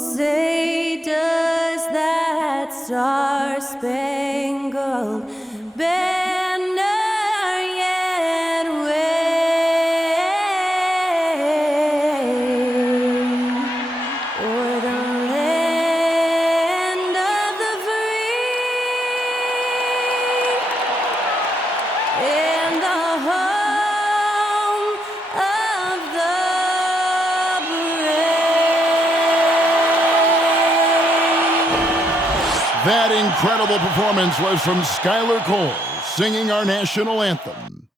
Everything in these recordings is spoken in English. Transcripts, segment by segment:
say does that star-spangled banner yet wave o'er the land of the free and the home of the brave. That incredible performance was from Skylar Cole, singing our national anthem.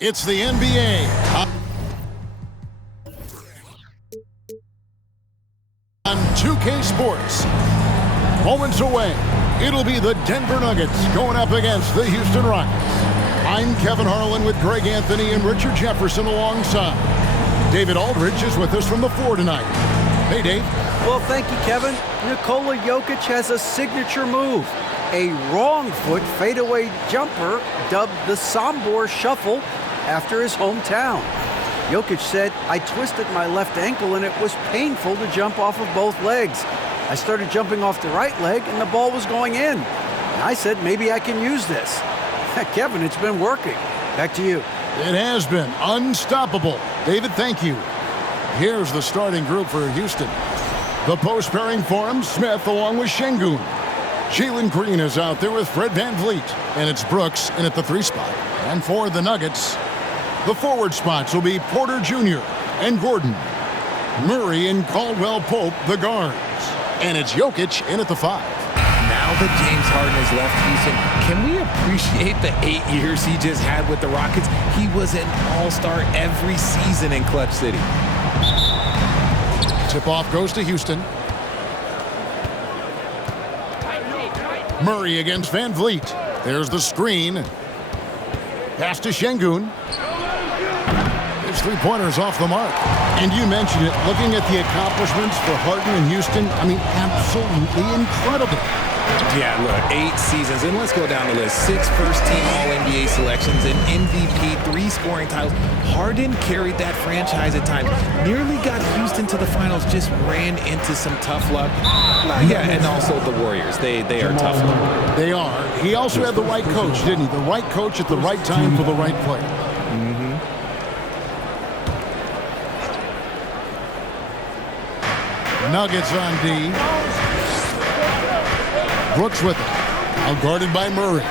It's the NBA on 2K Sports. Moments away, it'll be the Denver Nuggets going up against the Houston Rockets. I'm Kevin Harlan with Greg Anthony and Richard Jefferson alongside. David Aldridge is with us from the floor tonight. Hey, Dave. Well, thank you, Kevin. Nikola Jokic has a signature move, a wrong foot fadeaway jumper dubbed the Sombor Shuffle after his hometown. Jokic said, "I twisted my left ankle and it was painful to jump off of both legs. I started jumping off the right leg and the ball was going in. And I said, maybe I can use this." Kevin, it's been working. Back to you. It has been unstoppable. David, thank you. Here's the starting group for Houston. The post pairing for him, Smith along with Şengün. Jalen Green is out there with Fred VanVleet. And it's Brooks in at the 3 spot. And for the Nuggets, the forward spots will be Porter Jr. and Gordon. Murray and Caldwell Pope, the guards. And it's Jokic in at the 5. Now that James Harden has left Houston, can we appreciate the 8 years he just had with the Rockets? He was an all-star every season in Clutch City. Tip-off goes to Houston. Murray against VanVleet. There's the screen. Pass to Şengün. His 3-pointer's off the mark. And you mentioned it, looking at the accomplishments for Harden and Houston, I mean, absolutely incredible. Yeah, look, 8 seasons, and let's go down the list. 6 first-team All-NBA selections, an MVP, 3 scoring titles. Harden carried that franchise at times, nearly got Houston to the finals, just ran into some tough luck. Yeah, and also the Warriors. They are tough luck. They are. He also had the right coach, didn't he? The right coach at the right time for the right player. Nuggets on D. Brooks with it. Now guarded by Murray.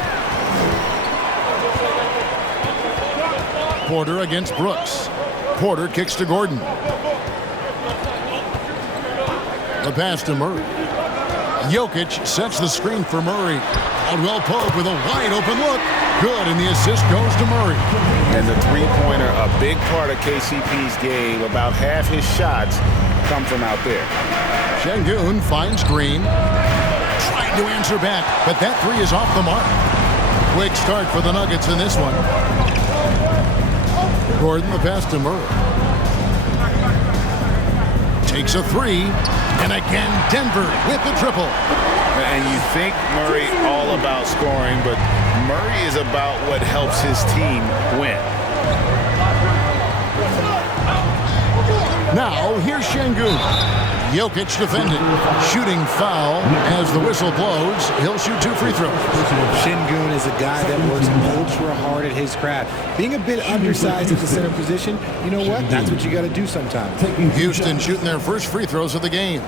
Porter against Brooks. Porter kicks to Gordon. The pass to Murray. Jokic sets the screen for Murray. Caldwell Pope with a wide open look. Good, and the assist goes to Murray. And the three-pointer, a big part of KCP's game. About half his shots come from out there. Şengün finds Green. Trying to answer back, but that 3 is off the mark. Quick start for the Nuggets in this one. Gordon, the pass to Murray. Takes a 3, and again Denver with the triple. And you think Murray all about scoring, but Murray is about what helps his team win. Now, here's Şengün. Jokic defended. Shooting foul as the whistle blows. He'll shoot 2 free throws. Şengün is a guy that works ultra hard at his craft. Being a bit undersized at the center position, you know what? That's what you got to do sometimes. Houston shooting their first free throws of the game.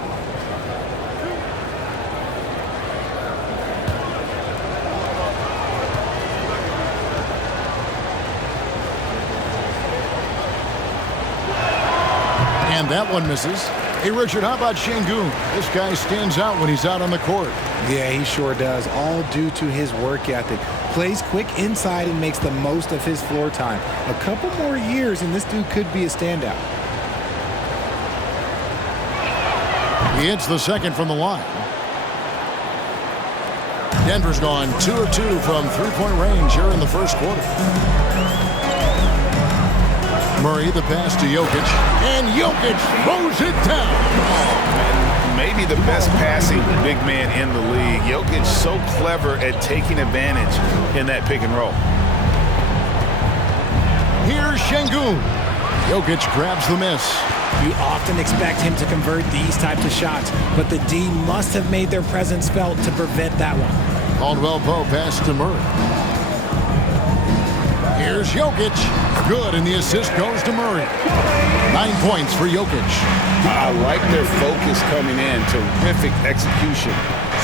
And that one misses. Hey, Richard, how about Şengün? This guy stands out when he's out on the court. Yeah, he sure does, all due to his work ethic. Plays quick inside and makes the most of his floor time. A couple more years and this dude could be a standout. He hits the second from the line. Denver's gone 2 of 2 from three-point range here in the first quarter. Murray, the pass to Jokic, and Jokic throws it down. maybe the best passing big man in the league. Jokic so clever at taking advantage in that pick and roll. Here's Şengün. Jokic grabs the miss. You often expect him to convert these types of shots, but the D must have made their presence felt to prevent that one. Caldwell Pope pass to Murray. Here's Jokic. Good, and the assist goes to Murray. 9 points for Jokic. I like their focus coming in. Terrific execution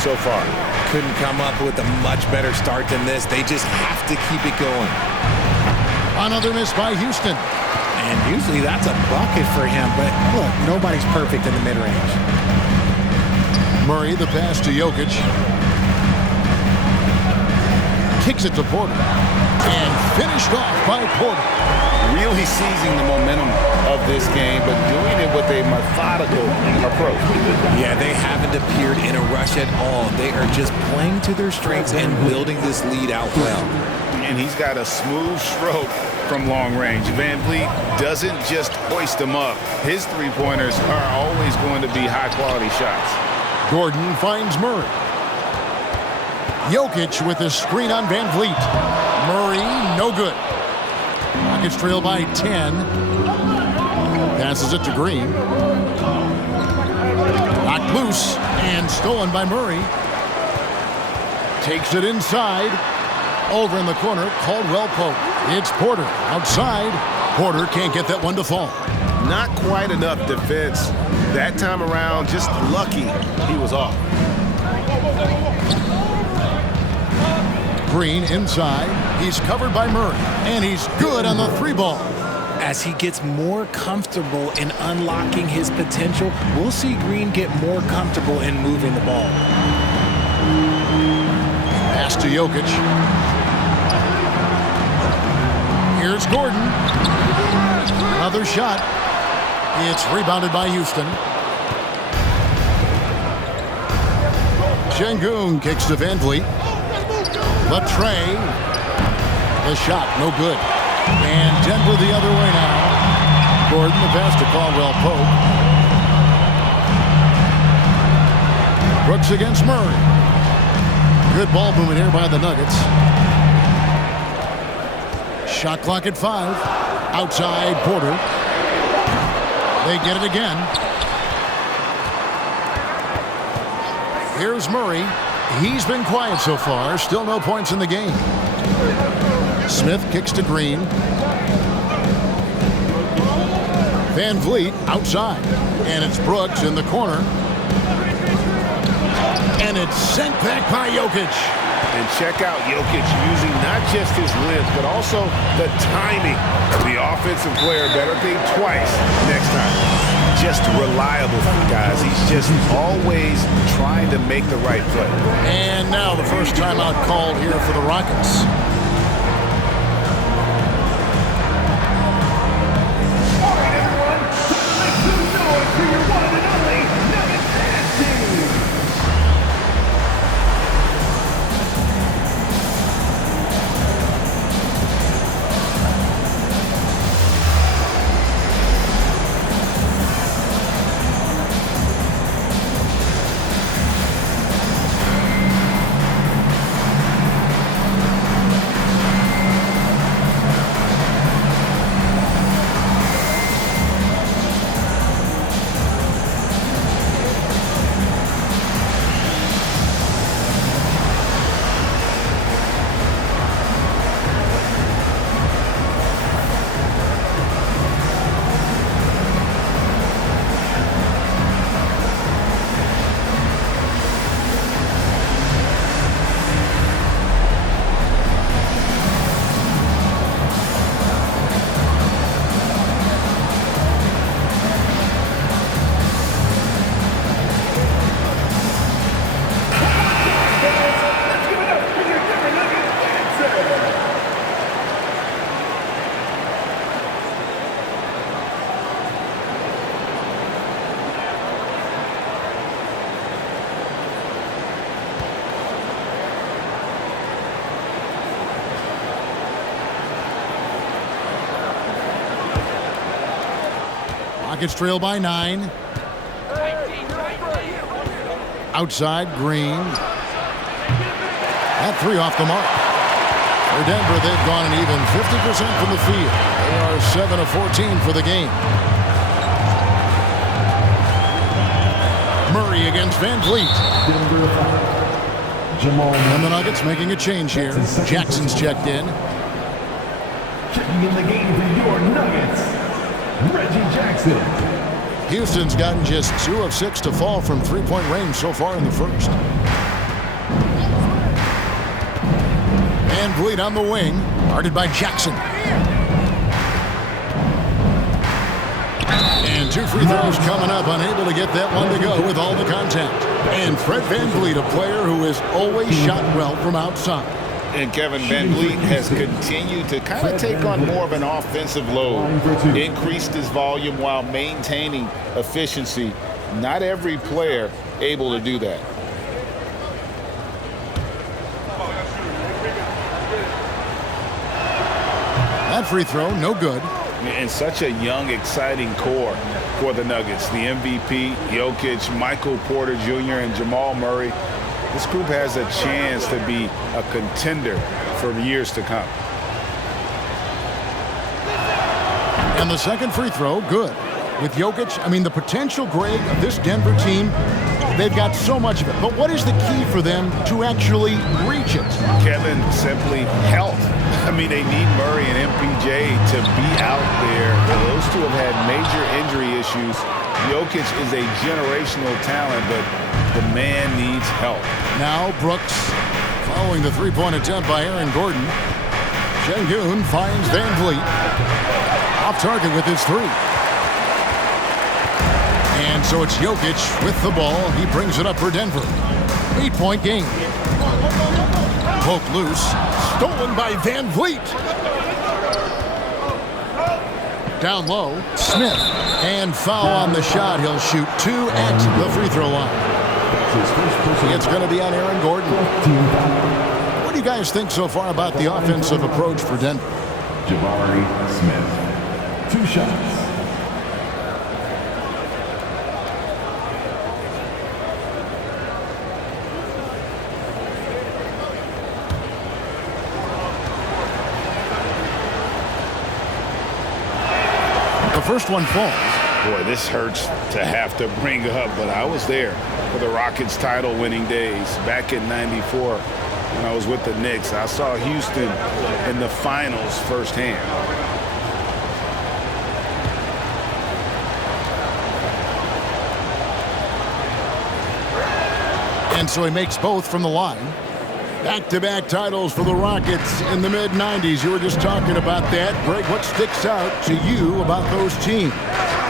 so far. Couldn't come up with a much better start than this. They just have to keep it going. Another miss by Houston. And usually that's a bucket for him, but look, nobody's perfect in the mid-range. Murray, the pass to Jokic. Kicks it to Porter. And finished off by Porter. Really seizing the momentum of this game, but doing it with a methodical approach. Yeah, they haven't appeared in a rush at all. They are just playing to their strengths and building this lead out well. And he's got a smooth stroke from long range. Van Vliet doesn't just hoist them up. His three-pointers are always going to be high-quality shots. Gordon finds Murray. Jokic with a screen on Van Vliet. Murray, no good. Rockets trail by 10. Passes it to Green. Knocked loose and stolen by Murray. Takes it inside. Over in the corner, Caldwell Pope. It's Porter outside. Porter can't get that one to fall. Not quite enough defense that time around. Just lucky he was off. Green inside. He's covered by Murray. And he's good on the 3-ball. As he gets more comfortable in unlocking his potential, we'll see Green get more comfortable in moving the ball. Pass to Jokic. Here's Gordon. Another shot. It's rebounded by Houston. Şengün kicks to Van Vliet. Latrey. The shot, no good. And Denver the other way now. Gordon, the pass to Caldwell Pope. Brooks against Murray. Good ball movement here by the Nuggets. Shot clock at 5. Outside Porter. They get it again. Here's Murray. He's been quiet so far. Still no points in the game. Smith kicks to Green. Van Vliet outside. And it's Brooks in the corner. And it's sent back by Jokic. And check out Jokic using not just his length, but also the timing. The offensive player better think twice next time. Just reliable, guys. He's just always trying to make the right play. And now the first timeout called here for the Rockets. Rockets trail by 9. Outside, Green. That three off the mark. For Denver, they've gone an even 50% from the field. They are 7 of 14 for the game. Murray against Van Vliet. And the Nuggets making a change here. Jackson's checked in. Checking in the game for your Nuggets, Reggie Jackson. Houston's gotten just 2 of 6 to fall from three-point range so far in the first. Van Vliet on the wing, guarded by Jackson. And 2 free throws coming up, unable to get that one to go with all the contact. And Fred Van Vliet, a player who has always shot well from outside. And Kevin Van Vliet has continued to kind of take on more of an offensive load, increased his volume while maintaining efficiency. Not every player able to do that. That free throw, no good. And such a young, exciting core for the Nuggets. The MVP, Jokic, Michael Porter Jr., and Jamal Murray. This group has a chance to be a contender for years to come. And the second free throw, good. With Jokic, I mean, the potential, Greg, of this Denver team, they've got so much of it. But what is the key for them to actually reach it? Kevin, simply health. I mean, they need Murray and MPJ to be out there. Those two have had major injury issues. Jokic is a generational talent, but the man needs help. Now Brooks following the three-point attempt by Aaron Gordon. Şengün finds Van Vliet. Off target with his three. And so it's Jokic with the ball. He brings it up for Denver. 8-point game. Poke loose. Stolen by Van Vliet. Down low, Smith. And foul on the shot. He'll shoot 2 at the free throw line. It's going to be on Aaron Gordon. What do you guys think so far about the offensive approach for Denver? Jabari Smith. 2 shots. The first one falls. Boy, this hurts to have to bring up, but I was there for the Rockets title-winning days back in '94 when I was with the Knicks. I saw Houston in the finals firsthand. And so he makes both from the line. Back-to-back titles for the Rockets in the mid-'90s. You were just talking about that. Greg, what sticks out to you about those teams?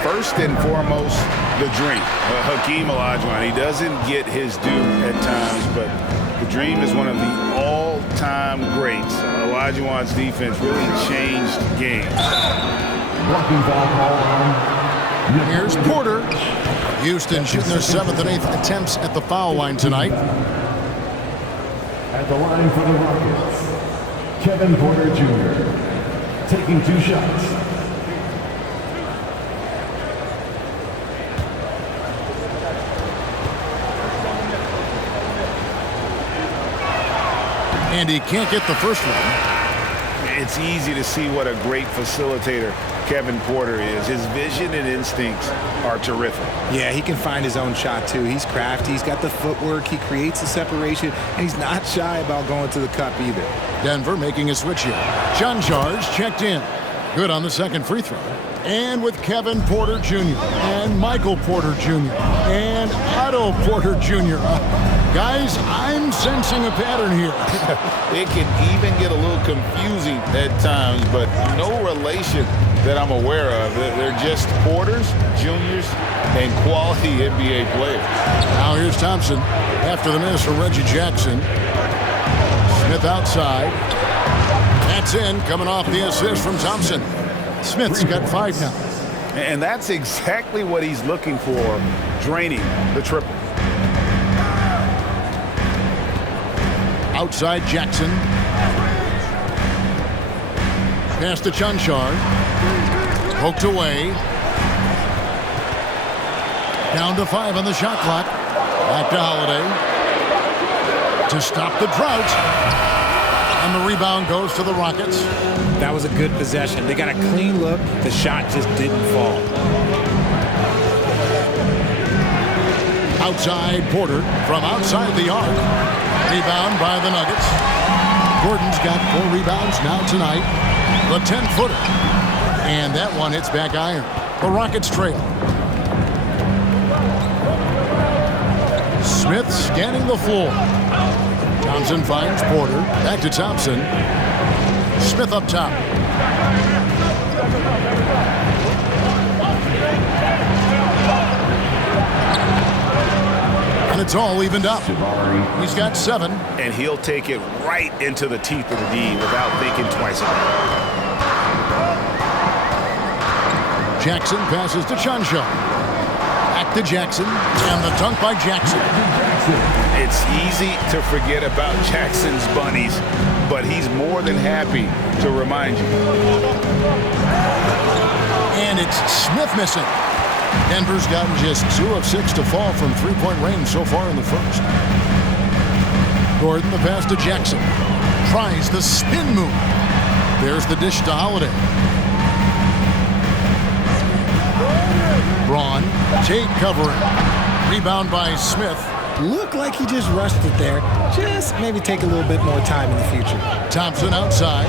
First and foremost, the Dream. Hakeem Olajuwon. He doesn't get his due at times, but the Dream is one of the all-time greats. Olajuwon's defense really changed games. Here's Porter. Houston shooting their 7th and 8th attempts at the foul line tonight. At the line for the Rockets, Kevin Porter Jr. taking 2 shots. And he can't get the first one. It's easy to see what a great facilitator Kevin Porter is. His vision and instincts are terrific. Yeah, he can find his own shot, too. He's crafty. He's got the footwork. He creates the separation, and he's not shy about going to the cup either. Denver making a switch here. Cancar's checked in. Good on the second free throw. And with Kevin Porter Jr. and Michael Porter Jr. and Otto Porter Jr. Guys, I'm sensing a pattern here. It can even get a little confusing at times, but no relation that I'm aware of. They're just Porters, Juniors, and quality NBA players. Now here's Thompson. After the miss from Reggie Jackson. Smith outside. That's in, coming off the assist from Thompson. Smith's got 5 now. And that's exactly what he's looking for, draining the triple. Outside Jackson. Pass to Cancar. Poked away. Down to 5 on the shot clock. Back to Holiday. To stop the drought. And the rebound goes to the Rockets. That was a good possession. They got a clean look. The shot just didn't fall. Outside Porter from outside the arc. Rebound by the Nuggets. Gordon's got 4 rebounds now tonight. The 10-footer. And that one hits back iron. The Rockets trail. Smith scanning the floor. Thompson finds Porter. Back to Thompson. Smith up top. And it's all evened up. He's got 7. And he'll take it right into the teeth of the D without thinking twice about it. Jackson passes to Chansha. Back to Jackson. And the dunk by Jackson. It's easy to forget about Jackson's bunnies, but he's more than happy to remind you. And it's Smith missing. Denver's gotten just 2 of 6 to fall from three-point range so far in the first. Gordon the pass to Jackson. Tries the spin move. There's the dish to Holiday. Braun. Tate covering. Rebound by Smith. Looked like he just rushed it there. Just maybe take a little bit more time in the future. Thompson outside.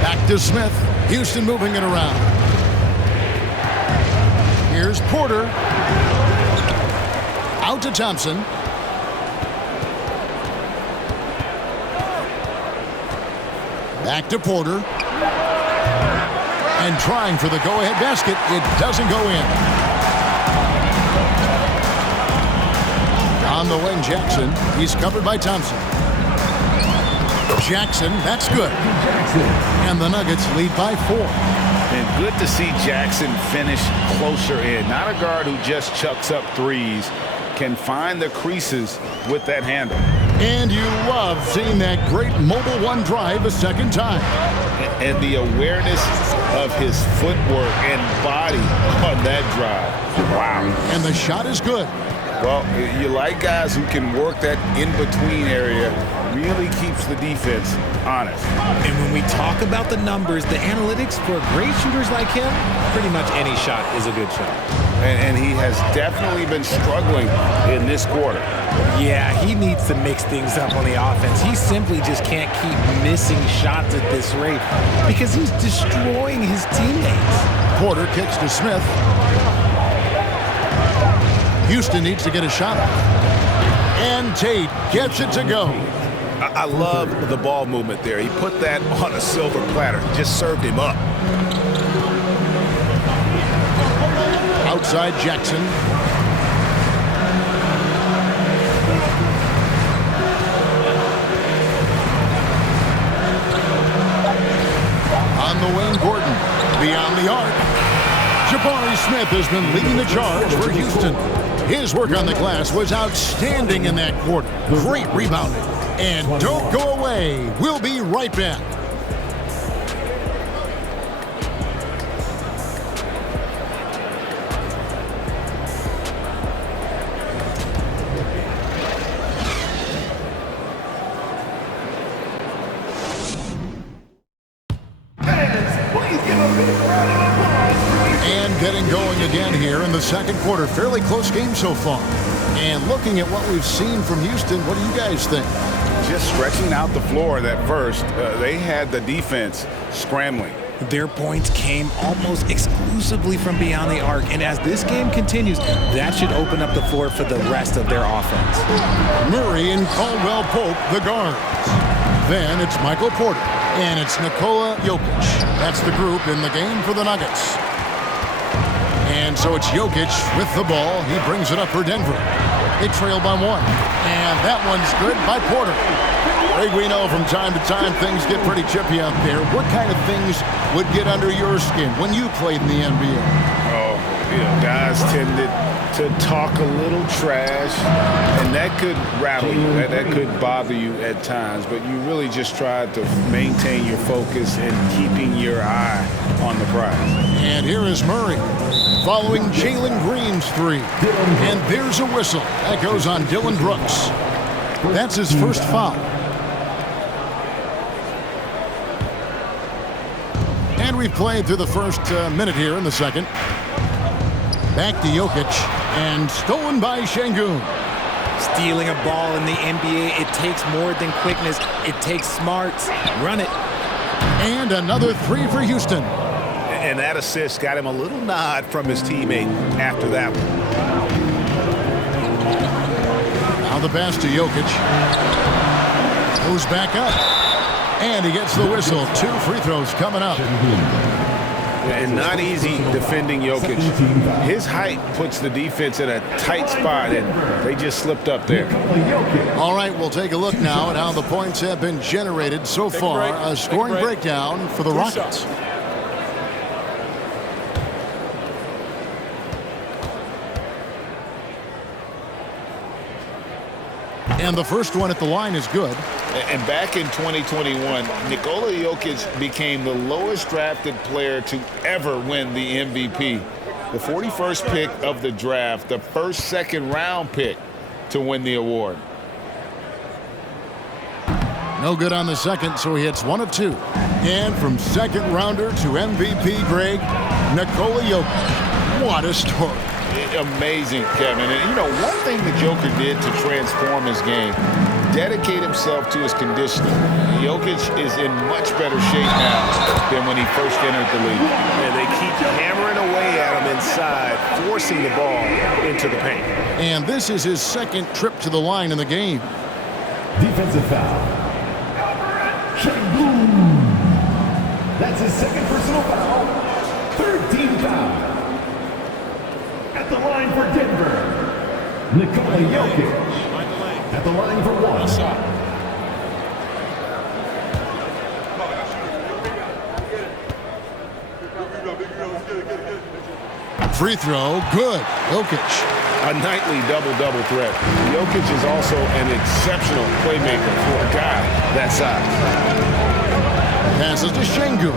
Back to Smith. Houston moving it around. Here's Porter. Out to Thompson. Back to Porter. And trying for the go-ahead basket. It doesn't go in. On the wing, Jackson. He's covered by Thompson. Jackson, that's good. And the Nuggets lead by 4. And good to see Jackson finish closer in. Not a guard who just chucks up threes. Can find the creases with that handle. And you love seeing that great mobile one drive a second time. And the awareness of his footwork and body on that drive. Wow. And the shot is good. Well, you like guys who can work that in-between area. Really keeps the defense honest. And when we talk about the numbers, the analytics for great shooters like him, pretty much any shot is a good shot. And he has definitely been struggling in this quarter. Yeah, he needs to mix things up on the offense. He simply just can't keep missing shots at this rate because he's destroying his teammates. Porter kicks to Smith. Houston needs to get a shot up. And Tate gets it to go. I love the ball movement there. He put that on a silver platter. Just served him up. Outside Jackson. On the wing, Gordon. Beyond the arc. Jabari Smith has been leading the charge for Houston. His work on the glass was outstanding in that quarter. Great rebounding. And don't go away. We'll be right back. And getting going again here in the second quarter. Fairly close game so far. And looking at what we've seen from Houston, what do you guys think? Just stretching out the floor that first. They had the defense scrambling. Their points came almost exclusively from beyond the arc. And as this game continues, that should open up the floor for the rest of their offense. Murray and Caldwell Pope, the guards. Then it's Michael Porter. And it's Nikola Jokic. That's the group in the game for the Nuggets. And so it's Jokic with the ball. He brings it up for Denver. They trail by 1. And that one's good by Porter. Greg, we know from time to time things get pretty chippy out there. What kind of things would get under your skin when you played in the NBA? Oh, guys tended to talk a little trash, and that could rattle you, that could bother you at times, but you really just tried to maintain your focus and keeping your eye on the prize. And here is Murray. following Jalen Green's three. And there's a whistle. That goes on Dylan Brooks. That's his first foul. And we've played through the first minute here in the second. Back to Jokic, and stolen by Şengün. Stealing a ball in the NBA, it takes more than quickness. It takes smarts. Run it. And another three for Houston. And that assist got him a little nod from his teammate after that one. Now the pass to Jokic. Goes back up. And he gets the whistle. 2 free throws coming up. And not easy defending Jokic. His height puts the defense in a tight spot, and they just slipped up there. All right, we'll take a look now at how the points have been generated so far. A scoring breakdown for the Rockets. And the first one at the line is good. And back in 2021, Nikola Jokic became the lowest drafted player to ever win the MVP. The 41st pick of the draft, the first second-round pick to win the award. No good on the second, so he hits 1 of 2. And from second rounder to MVP, Greg, Nikola Jokic. What a story. Amazing, Kevin. And, you know, one thing the Joker did to transform his game, dedicate himself to his conditioning. Jokic is in much better shape now than when he first entered the league. And they keep hammering away at him inside, forcing the ball into the paint. And this is his second trip to the line in the game. Defensive foul. Şengün. That's his second personal foul. Third team foul. At the line for Denver, Nikola Jokic. At the line for 1. Free throw, good. Jokic. A nightly double-double threat. Jokic is also an exceptional playmaker for a guy that size. Passes to Şengün.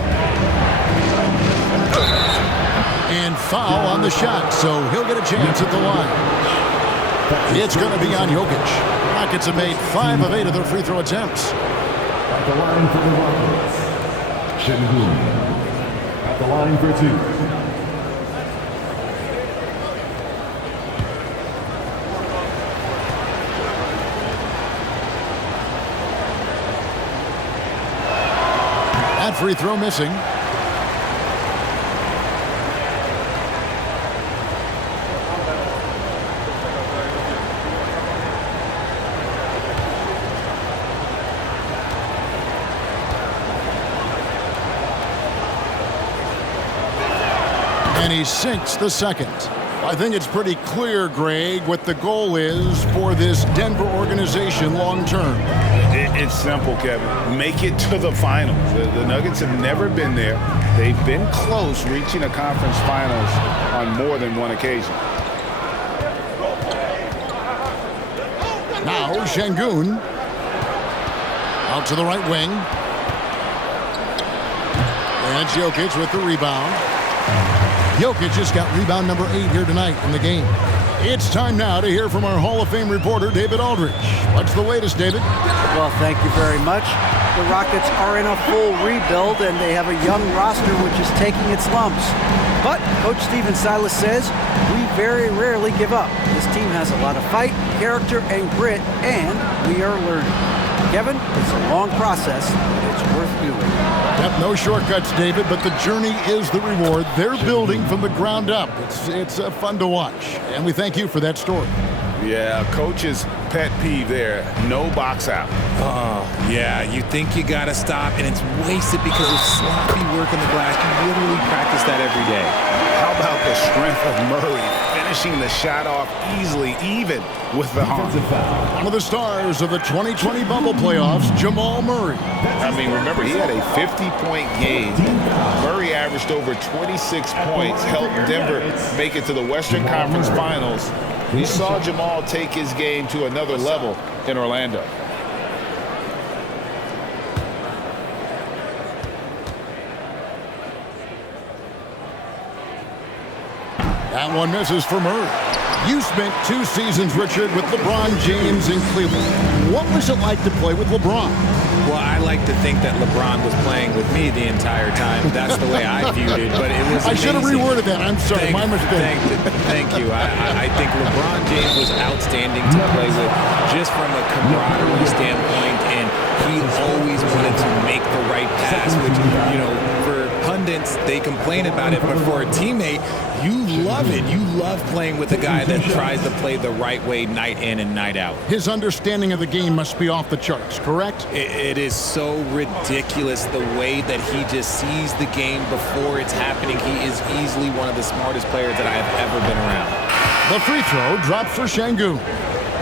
And foul on the shot, so he'll get a chance at the line. It's going to be on Jokic. Rockets have made 5 of 8 of their free throw attempts. At the line for the Rockets, Şengün. At the line for 2. That free throw missing. And he sinks the second. I think it's pretty clear, Greg, what the goal is for this Denver organization long term. It's simple, Kevin. Make it to the finals. The Nuggets have never been there. They've been close reaching a conference finals on more than one occasion. Now Şengün. Out to the right wing. And Jokic with the rebound. Jokic just got rebound number 8 here tonight in the game. It's time now to hear from our Hall of Fame reporter, David Aldridge. What's the latest, David? Well, thank you very much. The Rockets are in a full rebuild, and they have a young roster which is taking its lumps. But Coach Stephen Silas says, we very rarely give up. This team has a lot of fight, character, and grit, and we are learning. Kevin, it's a long process, but it's worth doing. Yep, no shortcuts, David, but the journey is the reward. They're building from the ground up. It's fun to watch, and we thank you for that story. Yeah, Coach's pet peeve there, no box out. Oh, yeah, you think you got to stop, and it's wasted because of sloppy work on the glass. You literally practice that every day. How about the strength of Murray finishing the shot off easily, even with the harm? One of the stars of the 2020 bubble playoffs, Jamal Murray. I mean, remember, he had a 50-point game. Murray averaged over 26 points, helped Denver make it to the Western Conference Finals. We saw Jamal take his game to another level in Orlando. That one misses for Murray. You spent 2 seasons, Richard, with LeBron James in Cleveland. What was it like to play with LeBron? Well, I like to think that LeBron was playing with me the entire time. That's the way I viewed it, but it was I should have amazing. reworded that. I'm sorry, my mistake. Thank you. I think LeBron James was outstanding to play with just from a camaraderie standpoint, and he always wanted to make the right pass, which, for pundits, they complain about it, but for a teammate, you love it. You love playing with a guy that tries to play the right way night in and night out. His understanding of the game must be off the charts, correct? It is so ridiculous the way that he just sees the game before it's happening. He is easily one of the smartest players that I have ever been around. The free throw dropped for Şengün.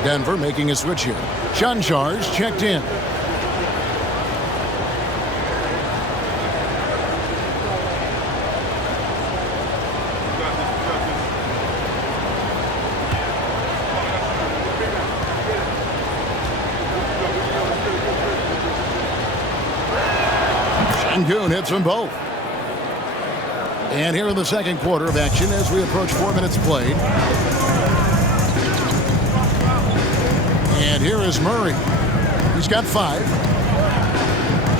Denver making a switch here. Cancar's checked in. Şengün hits them both. And here in the second quarter of action as we approach 4 minutes played. And here is Murray. He's got 5.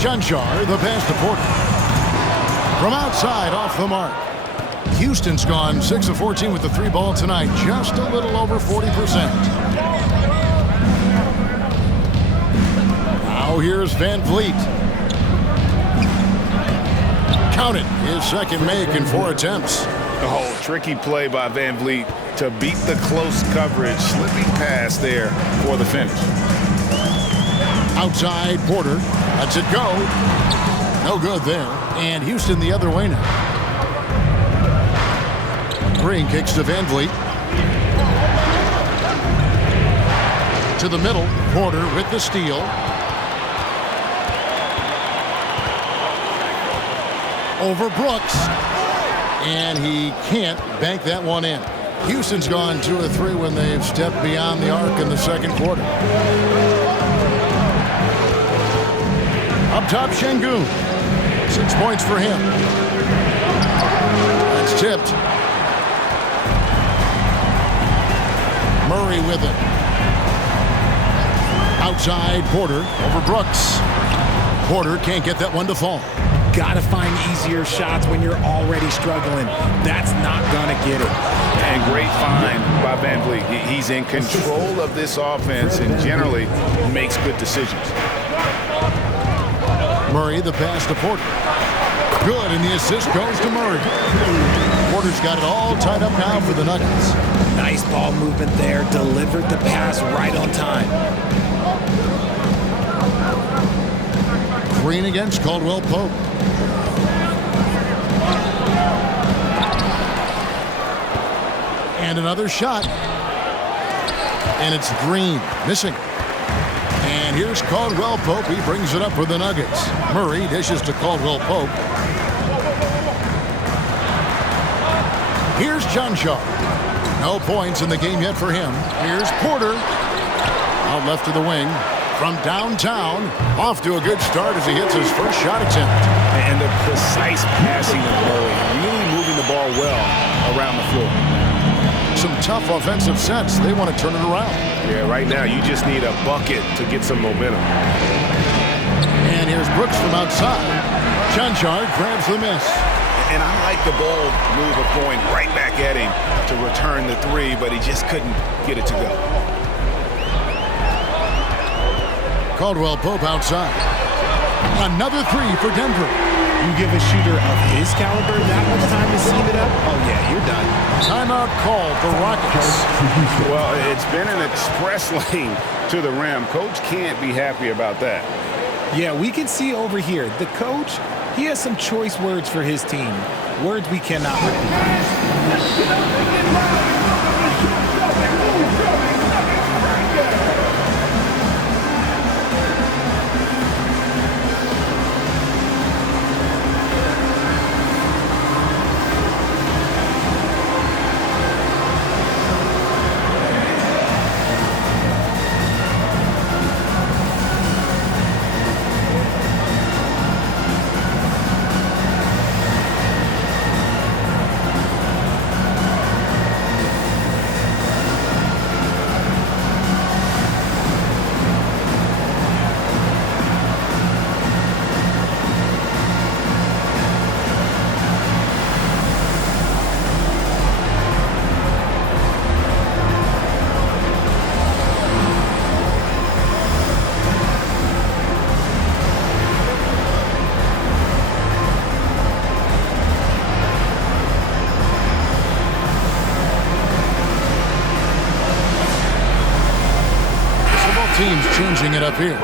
Cancar, the pass to Porter. From outside, off the mark. Houston's gone 6 of 14 with the 3 ball tonight. Just a little over 40%. Now here's Van Vliet. Count it. His second make in 4 attempts. Oh, tricky play by Van Vliet to beat the close coverage. Slipping pass there for the finish. Outside, Porter lets it go. No good there. And Houston the other way now. Green kicks to Van Vliet. To the middle. Porter with the steal. Over Brooks. And he can't bank that one in. Houston's gone 2 of 3 when they've stepped beyond the arc in the second quarter. Up top, Şengün. 6 points for him. That's tipped. Murray with it. Outside, Porter over Brooks. Porter can't get that one to fall. Got to find easier shots when you're already struggling. That's not going to get it. And great find by Van Vliet. He's in control of this offense and generally makes good decisions. Murray, the pass to Porter. Good, and the assist goes to Murray. Porter's got it all tied up now for the Nuggets. Nice ball movement there. Delivered the pass right on time. Green against Caldwell Pope. And another shot. And it's Green, missing. And here's Caldwell Pope. He brings it up for the Nuggets. Murray dishes to Caldwell Pope. Here's Cancar. No points in the game yet for him. Here's Porter. Out left to the wing. From downtown, off to a good start as he hits his first shot attempt. And the precise passing of Murray, really moving the ball well around the floor. Some tough offensive sets. They want to turn it around. Yeah, right now you just need a bucket to get some momentum. And here's Brooks from outside. Cancar grabs the miss. And I like the bold move of going right back at him to return the 3, but he just couldn't get it to go. Caldwell Pope outside. Another 3 for Denver. You give a shooter of his caliber that much time to seam it up, oh yeah, you're done. Timeout call for Rockets. Well, it's been an express lane to the rim. Coach can't be happy about that. Yeah, we can see over here, the coach, he has some choice words for his team. Words we cannot repeat. teams changing it up here.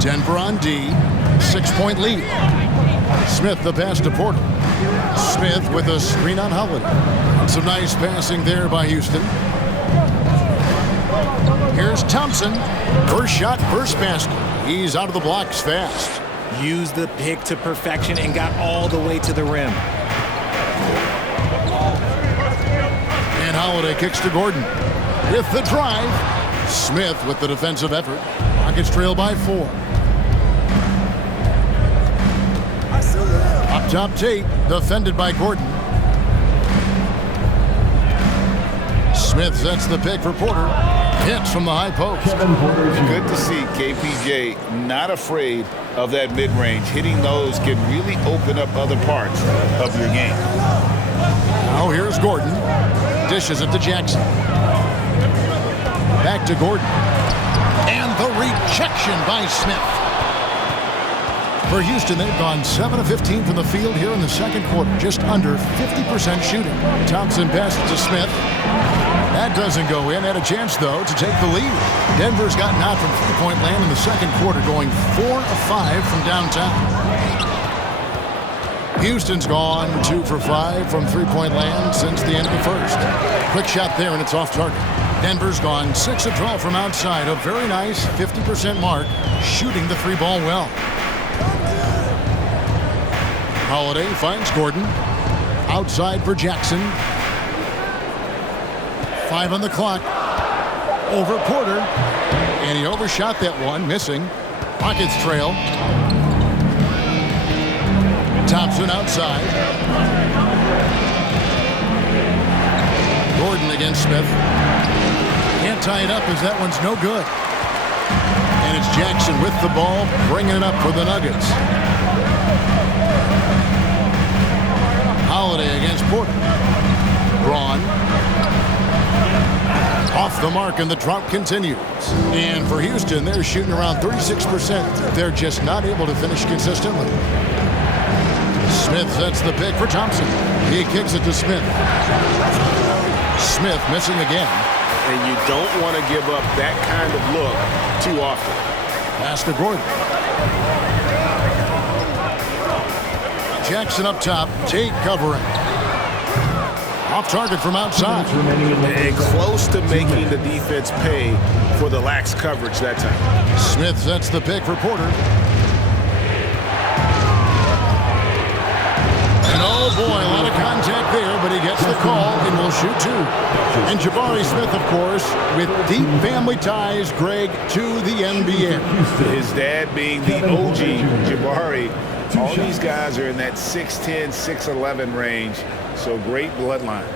Denver on D, 6-point lead. Smith the pass to Porter. Smith with a screen on Holiday. Some nice passing there by Houston. Here's Thompson. First shot, first basket. He's out of the blocks fast. Used the pick to perfection and got all the way to the rim. And Holiday kicks to Gordon. With the drive. Smith with the defensive effort. Rockets trail by 4. Up top, Tate, defended by Gordon. Smith sets the pick for Porter. Hits from the high post. Good to see KPJ not afraid of that mid-range. Hitting those can really open up other parts of your game. Now here's Gordon. Dishes it to Jackson. Back to Gordon. And the rejection by Smith. For Houston, they've gone 7 of 15 from the field here in the second quarter. Just under 50% shooting. Thompson passes to Smith. That doesn't go in. Had a chance, though, to take the lead. Denver's gotten out from three-point land in the second quarter, going 4 of 5 from downtown. Houston's gone 2 for 5 from three-point land since the end of the first. Quick shot there, and it's off target. Denver's gone 6 of 12 from outside. A very nice 50% mark, shooting the three ball well. Holiday finds Gordon. Outside for Jackson. 5 on the clock. Over Porter. And he overshot that one, missing. Rockets trail. Thompson outside. Gordon against Smith. Can't tie it up as that one's no good. And it's Jackson with the ball, bringing it up for the Nuggets. Holiday against Porter. Braun. Off the mark, and the drought continues. And for Houston, they're shooting around 36%. They're just not able to finish consistently. Smith sets the pick for Thompson. He kicks it to Smith. Smith missing again. And you don't want to give up that kind of look too often. Pass to Gordon. Jackson up top. Tate covering. Off target from outside. And close to making the defense pay for the lax coverage that time. Smith sets the pick for Porter. And oh boy, a lot of contact there, but he gets the call and will shoot 2. And Jabari Smith, of course, with deep family ties, Greg, to the NBA. His dad being the OG Jabari. All these guys are in that 6'10", 6'11" range, so great bloodlines.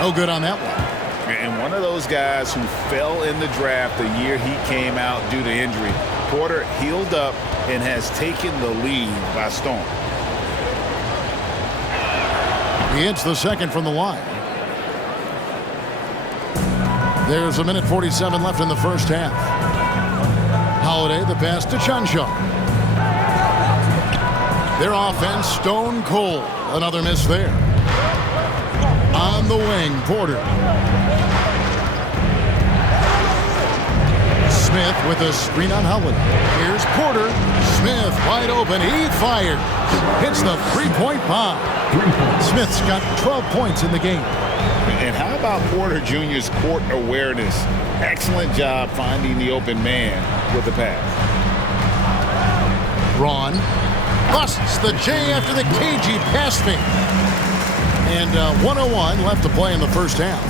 No good on that one. And one of those guys who fell in the draft the year he came out due to injury. Porter healed up and has taken the lead by storm. He hits the second from the line. There's a minute 47 left in the first half. Holiday, the pass to Chancellor. Their offense, stone cold. Another miss there. On the wing, Porter. Smith with a screen on Holiday. Here's Porter. Smith wide open. He fires. Hits the three-point bomb. Smith's got 12 points in the game. And how about Porter Jr.'s court awareness? Excellent job finding the open man with the pass. Braun busts the J after the cagey pass fake. And 101 left to play in the first half.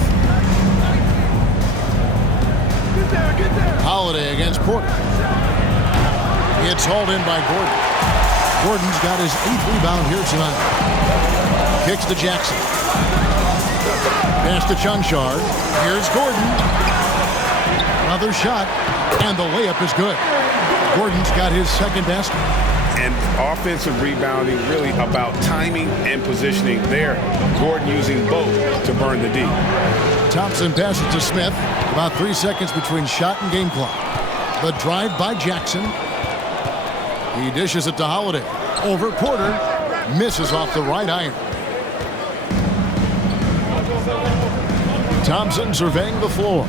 Holiday against Porter. It's hauled in by Gordon. Gordon's got his 8th rebound here tonight. Kicks to Jackson. Pass to Chunchard. Here's Gordon. Another shot, and the layup is good. Gordon's got his second basket. And offensive rebounding really about timing and positioning there. Gordon using both to burn the D. Thompson passes to Smith. About 3 seconds between shot and game clock. The drive by Jackson. He dishes it to Holiday. Over Porter. Misses off the right iron. Thompson surveying the floor.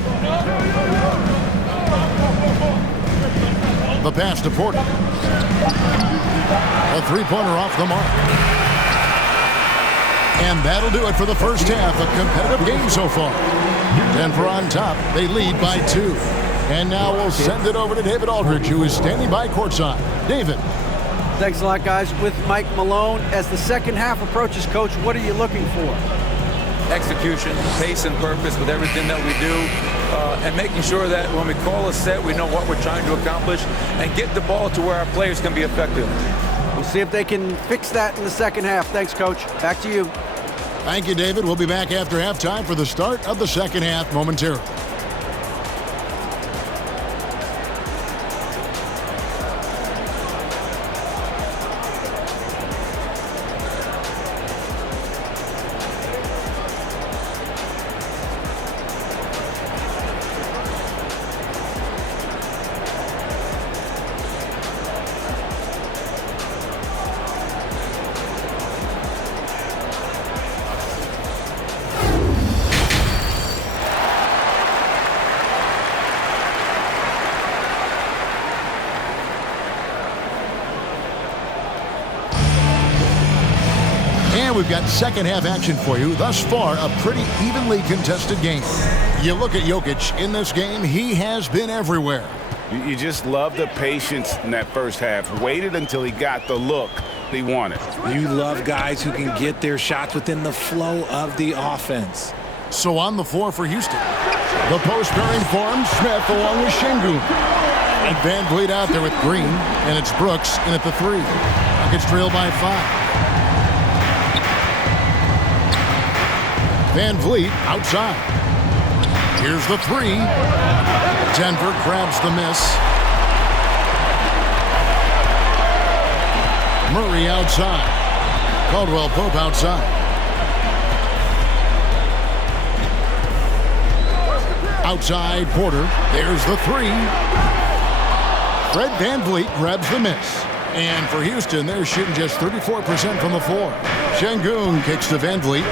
The pass to Porter. A three-pointer off the mark. And that'll do it for the first half. A competitive game so far. Denver on top. They lead by 2. And now we'll send it over to David Aldridge, who is standing by courtside. David. Thanks a lot, guys. With Mike Malone, as the second half approaches, Coach, what are you looking for? Execution, pace, and purpose with everything that we do, and making sure that when we call a set, we know what we're trying to accomplish and get the ball to where our players can be effective. We'll see if they can fix that in the second half. Thanks, Coach. Back to you. Thank you, David. We'll be back after halftime for the start of the second half momentarily. We've got second half action for you. Thus far, a pretty evenly contested game. You look at Jokic in this game, he has been everywhere. You just love the patience in that first half. Waited until he got the look he wanted. You love guys who can get their shots within the flow of the offense. So on the floor for Houston, the post pairing forms Smith along with Şengün. And Van Vliet out there with Green, and it's Brooks in at the 3. Nuggets trail by 5. Van Vliet outside. Here's the 3. Denver grabs the miss. Murray outside. Caldwell Pope outside. Outside Porter. There's the 3. Fred Van Vliet grabs the miss. And for Houston, they're shooting just 34% from the floor. Şengün kicks to Van Vliet.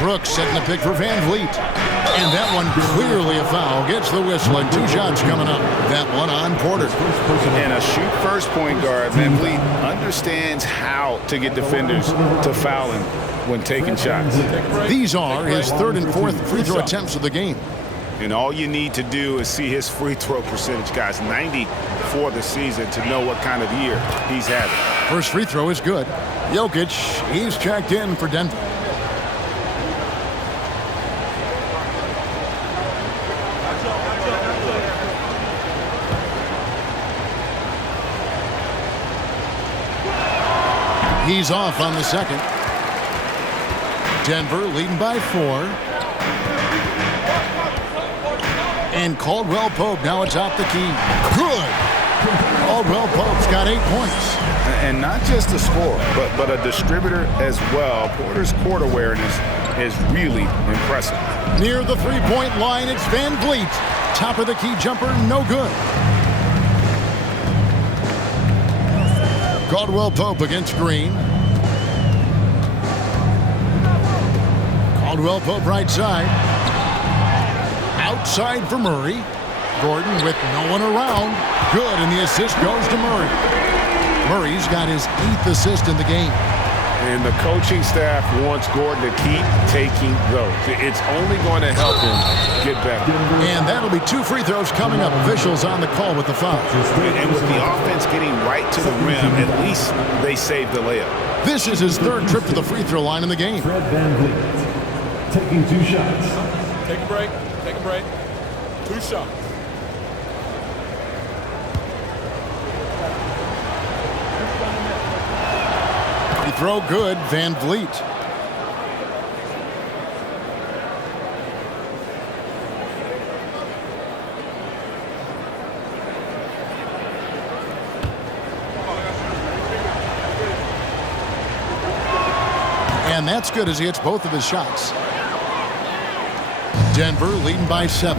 Brooks setting the pick for Van Vliet. And that one clearly a foul. Gets the whistle and 2 shots coming up. That one on Porter. And a shoot first point guard, Van Vliet understands how to get defenders to foul him when taking shots. These are his 3rd and 4th free throw attempts of the game. And all you need to do is see his free throw percentage, guys. 90 for the season to know what kind of year he's having. First free throw is good. Jokic, he's checked in for Denver. He's off on the second. Denver leading by 4. And Caldwell Pope now atop the key. Good. Caldwell Pope's got 8 points. And not just a scorer, but a distributor as well. Porter's court awareness is really impressive. Near the three-point line, it's Van Vliet. Top of the key jumper, no good. Caldwell Pope against Green. Caldwell Pope right side. Outside for Murray. Gordon with no one around. Good, and the assist goes to Murray. Murray's got his 8th assist in the game. And the coaching staff wants Gordon to keep taking those. It's only going to help him get better. And that'll be 2 free throws coming up. Officials on the call with the foul. And with the offense getting right to the rim, at least they saved the layup. This is his 3rd trip to the free throw line in the game. Fred Van Vliet taking 2 shots. Take a break. Take a break. 2 shots. Free throw good, Van Vliet. And that's good as he hits both of his shots. Denver leading by 7.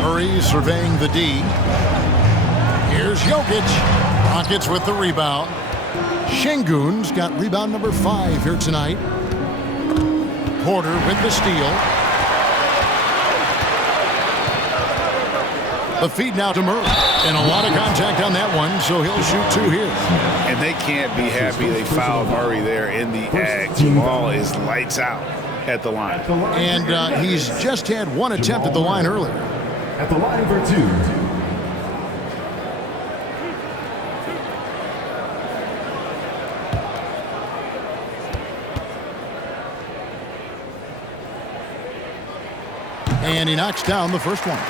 Murray surveying the D. Here's Jokic. Rockets with the rebound. Şengün's got rebound number 5 here tonight. Porter with the steal. The feed now to Murray. And a lot of contact on that one, so he'll shoot 2 here. And they can't be happy they fouled Murray there in the act. Jamal is lights out at the line. And he's just had 1 attempt at the line earlier. At the line for 2. And he knocks down the first one.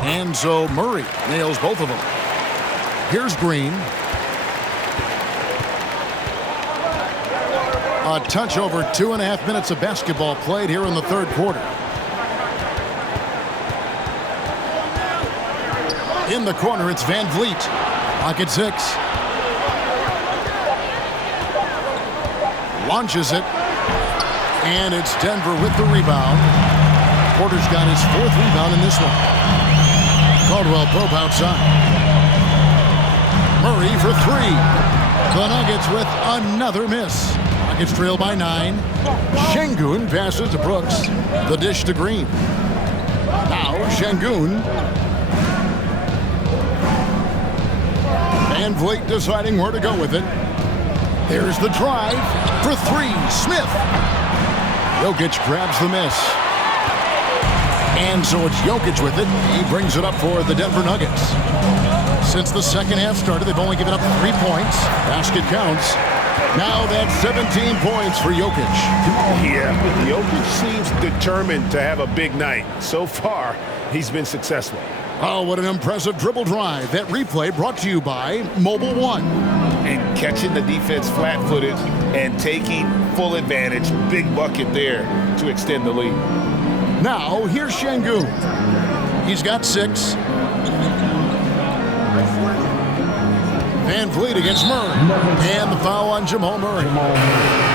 And so Murray nails both of them. Here's Green. A touch over 2.5 minutes of basketball played here in the third quarter. In the corner, it's Van Vliet. Pocket 6. Launches it. And it's Denver with the rebound. Porter's got his 4th rebound in this one. Caldwell Pope outside. Murray for 3. The Nuggets with another miss. Nuggets trail by 9. Şengün passes to Brooks. The dish to Green. Now Şengün. Van Vliet deciding where to go with it. There's the drive for 3. Smith. Jokic grabs the miss. And so it's Jokic with it. He brings it up for the Denver Nuggets. Since the second half started, they've only given up 3 points. Basket counts. Now that's 17 points for Jokic. Yeah, Jokic seems determined to have a big night. So far, he's been successful. Oh, what an impressive dribble drive. That replay brought to you by Mobile One. And catching the defense flat-footed and taking full advantage. Big bucket there to extend the lead. Now, here's Şengün. He's got 6. Van Vliet against Murray. And the foul on Jamal Murray.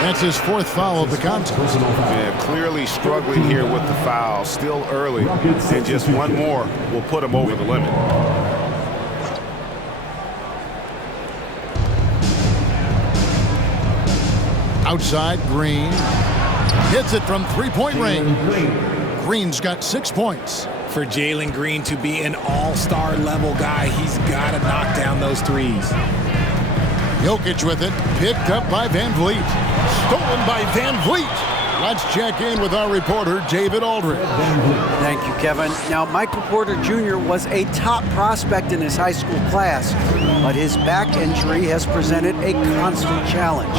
That's his 4th foul of the contest. Yeah, clearly struggling here with the foul. Still early. And just one more will put him over the limit. Outside, Green. Hits it from 3-point range. Green's got 6 points. For Jalen Green to be an all-star level guy, he's got to knock down those threes. Jokic with it, picked up by Van Vliet. Stolen by Van Vliet. Let's check in with our reporter, David Aldridge. Thank you, Kevin. Now, Michael Porter Jr. was a top prospect in his high school class, but his back injury has presented a constant challenge.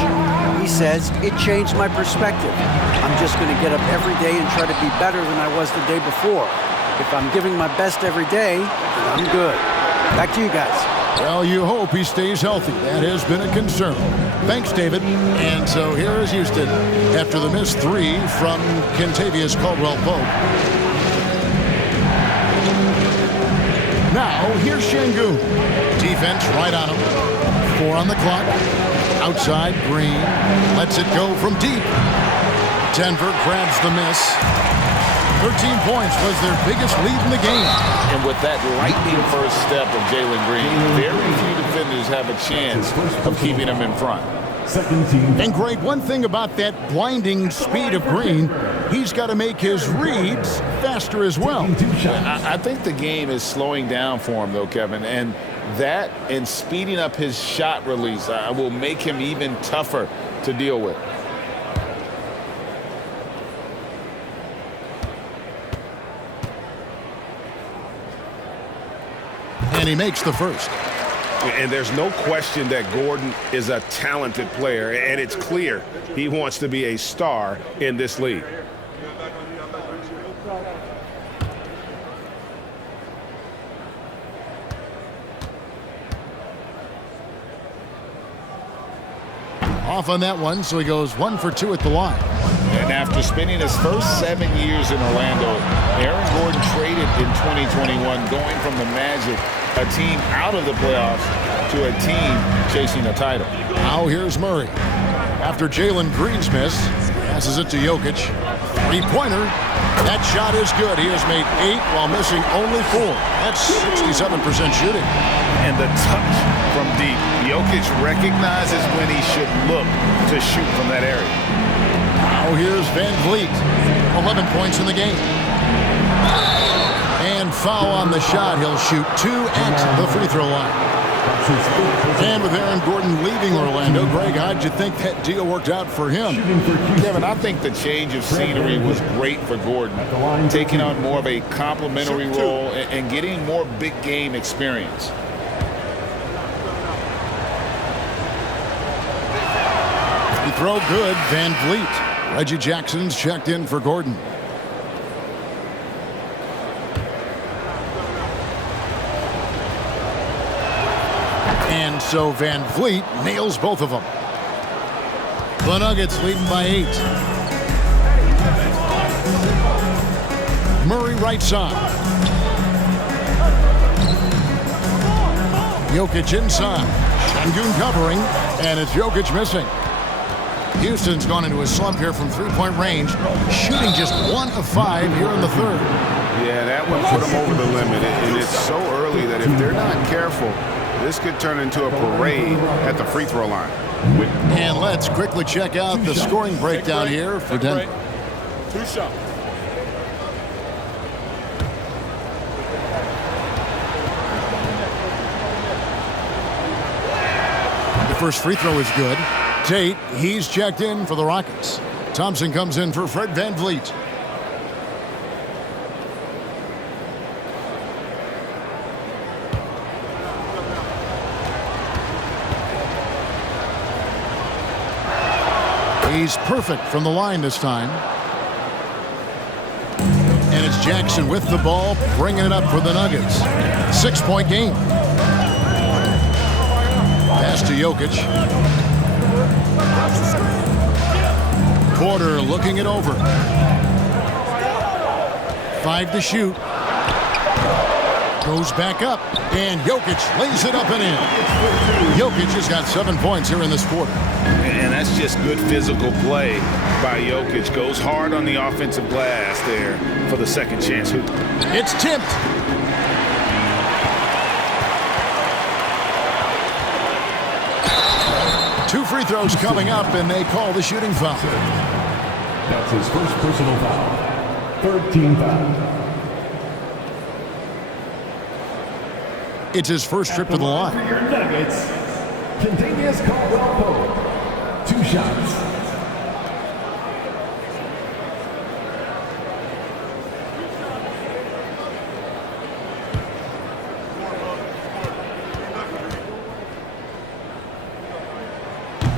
He says, it changed my perspective. I'm just going to get up every day and try to be better than I was the day before. If I'm giving my best every day, then I'm good. Back to you guys. Well, you hope he stays healthy. That has been a concern. Thanks, David. And so here is Houston after the missed 3 from Kentavious Caldwell-Pope. Now, here's Şengün. Defense right on him. 4 on the clock. Outside, Green. Lets it go from deep. Denver grabs the miss. 13 points was their biggest lead in the game. And with that lightning first step of Jalen Green, very few defenders have a chance of keeping him in front. And Greg, one thing about that blinding speed of Green, he's got to make his reads faster as well. I think the game is slowing down for him, though, Kevin. And that and speeding up his shot release will make him even tougher to deal with. And he makes the first. And there's no question that Gordon is a talented player, and it's clear he wants to be a star in this league. Off on that one, so he goes 1 for 2 at the line. And after spending his first 7 years in Orlando, Aaron Gordon traded in 2021, going from the Magic, a team out of the playoffs, to a team chasing a title. Now here's Murray. After Jalen Green's miss, passes it to Jokic. Three-pointer. That shot is good. He has made 8 while missing only 4. That's 67% shooting. And the touch from deep. Jokic recognizes when he should look to shoot from that area. Now here's Van Vliet. 11 points in the game. And foul on the shot. He'll shoot 2 at the free throw line. And with Aaron Gordon leaving Orlando, Greg, how'd you think that deal worked out for him? Kevin, I think the change of scenery was great for Gordon, taking on more of a complimentary role and getting more big game experience. He throw good, Van Vliet. Reggie Jackson's checked in for Gordon. And so Van Vliet nails both of them. The Nuggets leading by 8. Murray right side. Jokic inside. Şengün covering, and it's Jokic missing. Houston's gone into a slump here from three-point range, shooting just 1 of 5 here in the third. Yeah, that one put them over the limit, and it's so early that if they're not careful, this could turn into a parade at the free throw line. And let's quickly check out the scoring breakdown here for Denver. 2 shots. The first free throw is good. Tate, he's checked in for the Rockets. Thompson comes in for Fred Van Vliet. He's perfect from the line this time. And it's Jackson with the ball, bringing it up for the Nuggets. 6-point game. Pass to Jokic. Porter looking it over. 5 to shoot. Goes back up, and Jokic lays it up and in. Jokic has got 7 points here in this quarter. And that's just good physical play by Jokic. Goes hard on the offensive glass there for the second chance hoop. It's tipped. Two free throws coming up, and they call the shooting foul. That's his first personal foul. Third team foul. It's his first trip to the line. For your Nuggets, Kentavious Caldwell-Pope. 2 shots.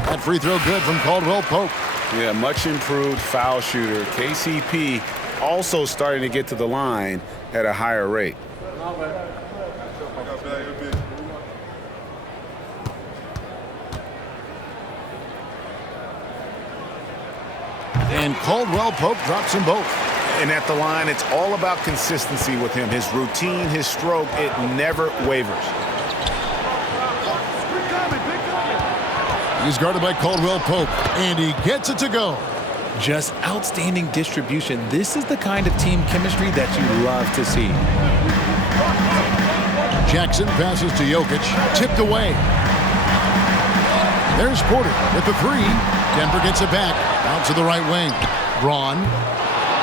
That free throw good from Caldwell-Pope. Yeah, much improved foul shooter. KCP also starting to get to the line at a higher rate. And Caldwell-Pope drops them both. And at the line, it's all about consistency with him. His routine, his stroke, it never wavers. He's guarded by Caldwell-Pope, and he gets it to go. Just outstanding distribution. This is the kind of team chemistry that you love to see. Jackson passes to Jokic, tipped away. There's Porter with the 3. Denver gets it back, out to the right wing. Braun,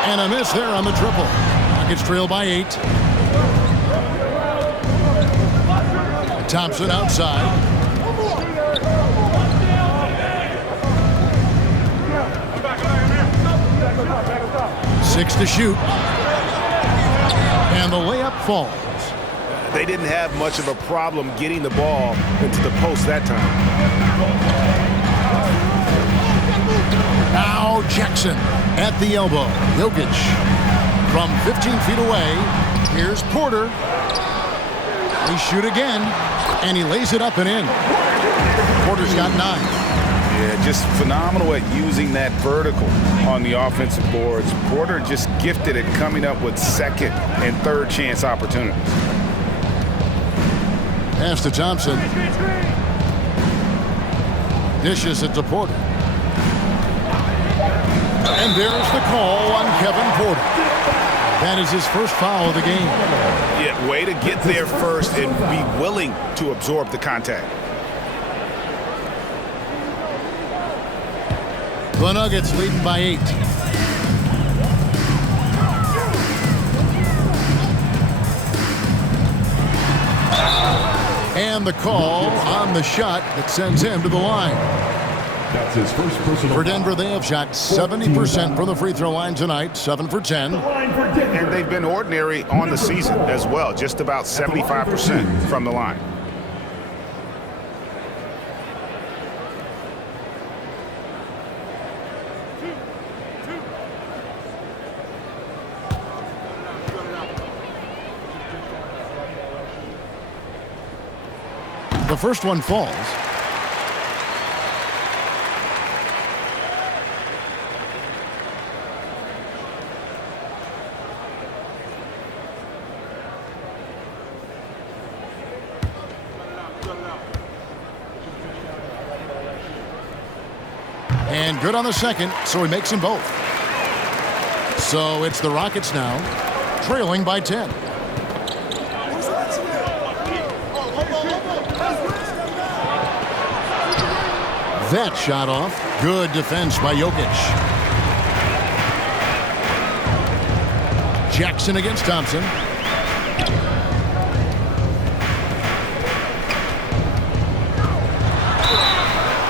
and a miss there on the triple. Nuggets trail by 8. Thompson outside. Six to shoot. And the layup falls. They didn't have much of a problem getting the ball into the post that time. Now Jackson at the elbow. Jokic from 15 feet away. Here's Porter. They shoot again, and he lays it up and in. Porter's got 9. Yeah, just phenomenal at using that vertical on the offensive boards. Porter just gifted at coming up with second and third chance opportunities. Pass to Thompson. Dishes it to Porter. And there's the call on Kevin Porter. That is his first foul of the game. Yeah, way to get there first and be willing to absorb the contact. The Nuggets leading by 8. And the call on the shot that sends him to the line. That's his first personal For Denver, they have shot 70% from the free throw line tonight, 7 for 10. And they've been ordinary on the season as well, just about 75% from the line. The first one falls. And good on the second, so he makes them both. So it's the Rockets now, trailing by 10. That shot off. Good defense by Jokic. Jackson against Thompson.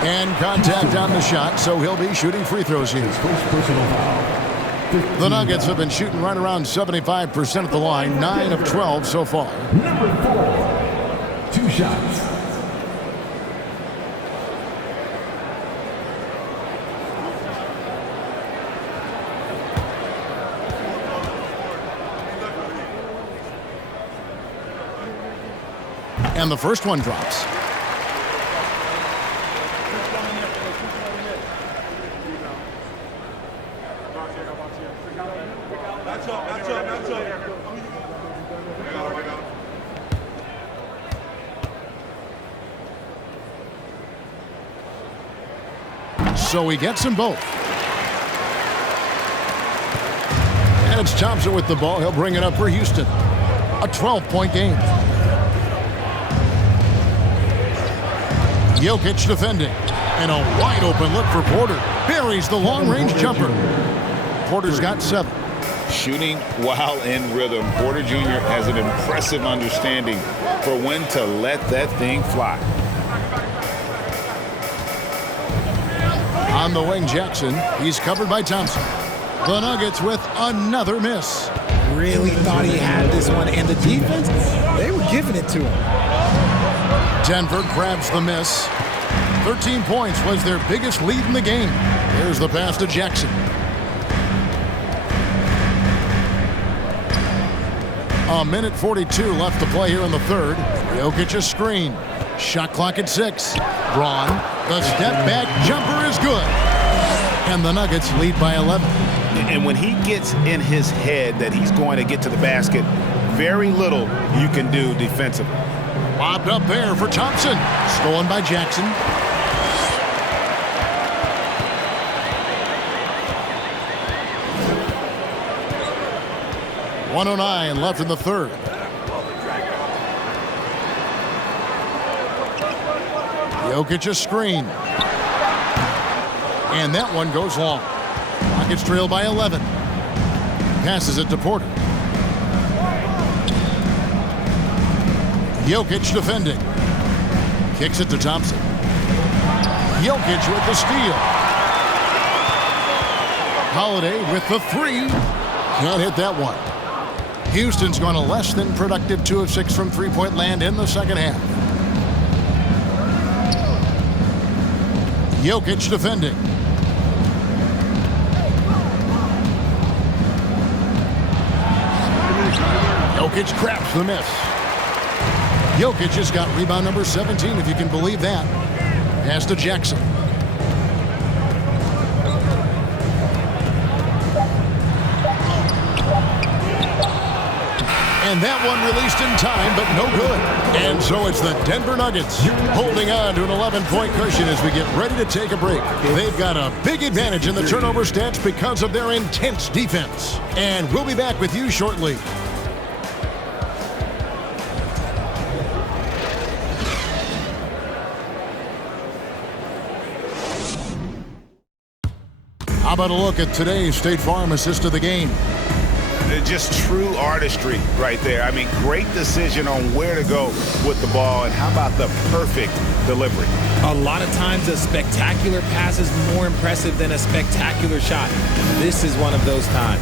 And contact on the shot, so he'll be shooting free throws here. The Nuggets have been shooting right around 75% at the line, 9 of 12 so far. Number 4, 2 shots. And the first one drops. So he gets them both. And it's Thompson with the ball. He'll bring it up for Houston. A 12-point game. Jokic defending. And a wide open look for Porter. Buries the long-range jumper. Porter's got 7. Shooting while in rhythm. Porter Jr. has an impressive understanding for when to let that thing fly. On the wing, Jackson. He's covered by Thompson. The Nuggets with another miss. Really thought he had this one, and the defense, they were giving it to him. Denver grabs the miss. 13 points was their biggest lead in the game. Here's the pass to Jackson. A minute 42 left to play here in the third. Jokic a screen. Shot clock at 6. Braun, the step back jumper is good. And the Nuggets lead by 11. And when he gets in his head that he's going to get to the basket, very little you can do defensively. Lobbed up there for Thompson. Stolen by Jackson. .109 left in the third. Jokic a screen. And that one goes long. Rockets trail by 11. Passes it to Porter. Jokic defending. Kicks it to Thompson. Jokic with the steal. Holiday with the 3. Can't hit that one. Houston's gone a less than productive 2 of 6 from three-point land in the second half. Jokic defending. Jokic craps the miss. Jokic has got rebound number 17, if you can believe that. Pass to Jackson. And that one released in time, but no good. And so it's the Denver Nuggets holding on to an 11-point cushion as we get ready to take a break. They've got a big advantage in the turnover stats because of their intense defense. And we'll be back with you shortly. How about a look at today's State Farm assist of the game? Just true artistry right there. I mean, great decision on where to go with the ball, and how about the perfect delivery? A lot of times a spectacular pass is more impressive than a spectacular shot. This is one of those times.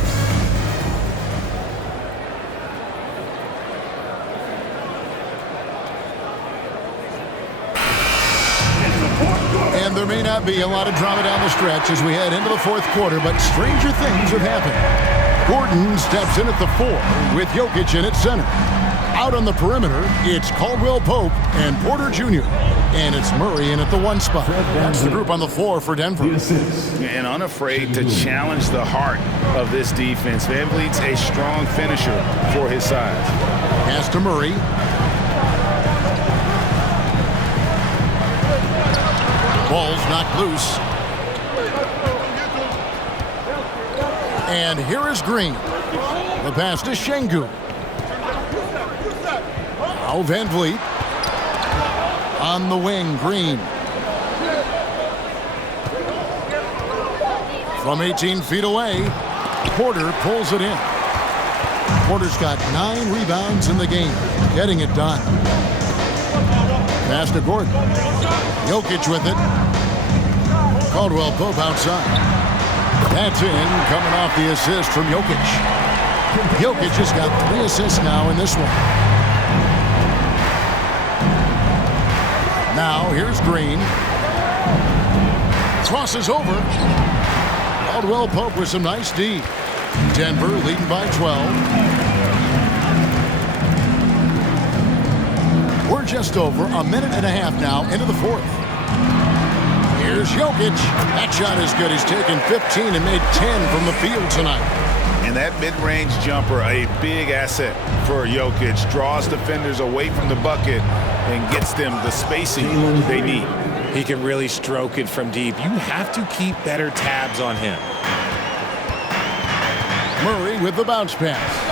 And there may not be a lot of drama down the stretch as we head into the fourth quarter, but stranger things have happened. Gordon steps in at the 4 with Jokic in at center. Out on the perimeter, it's Caldwell Pope and Porter Jr. And it's Murray in at the 1 spot. That's the group on the floor for Denver. And unafraid to challenge the heart of this defense. VanVleet's a strong finisher for his size. Pass to Murray. Ball's knocked loose. And here is Green. The pass to Şengün. Now VanVleet. On the wing, Green. From 18 feet away, Porter pulls it in. Porter's got 9 rebounds in the game, getting it done. Pass to Gordon. Jokic with it. Caldwell Pope outside. That's in, coming off the assist from Jokic. Jokic has got 3 assists now in this one. Now, here's Green. Crosses over. Caldwell Pope with some nice D. Denver leading by 12. We're just over a minute and a half now into the fourth. Here's Jokic. That shot is good. He's taken 15 and made 10 from the field tonight. And that mid-range jumper, a big asset for Jokic. Draws defenders away from the bucket and gets them the spacing they need. He can really stroke it from deep. You have to keep better tabs on him. Murray with the bounce pass.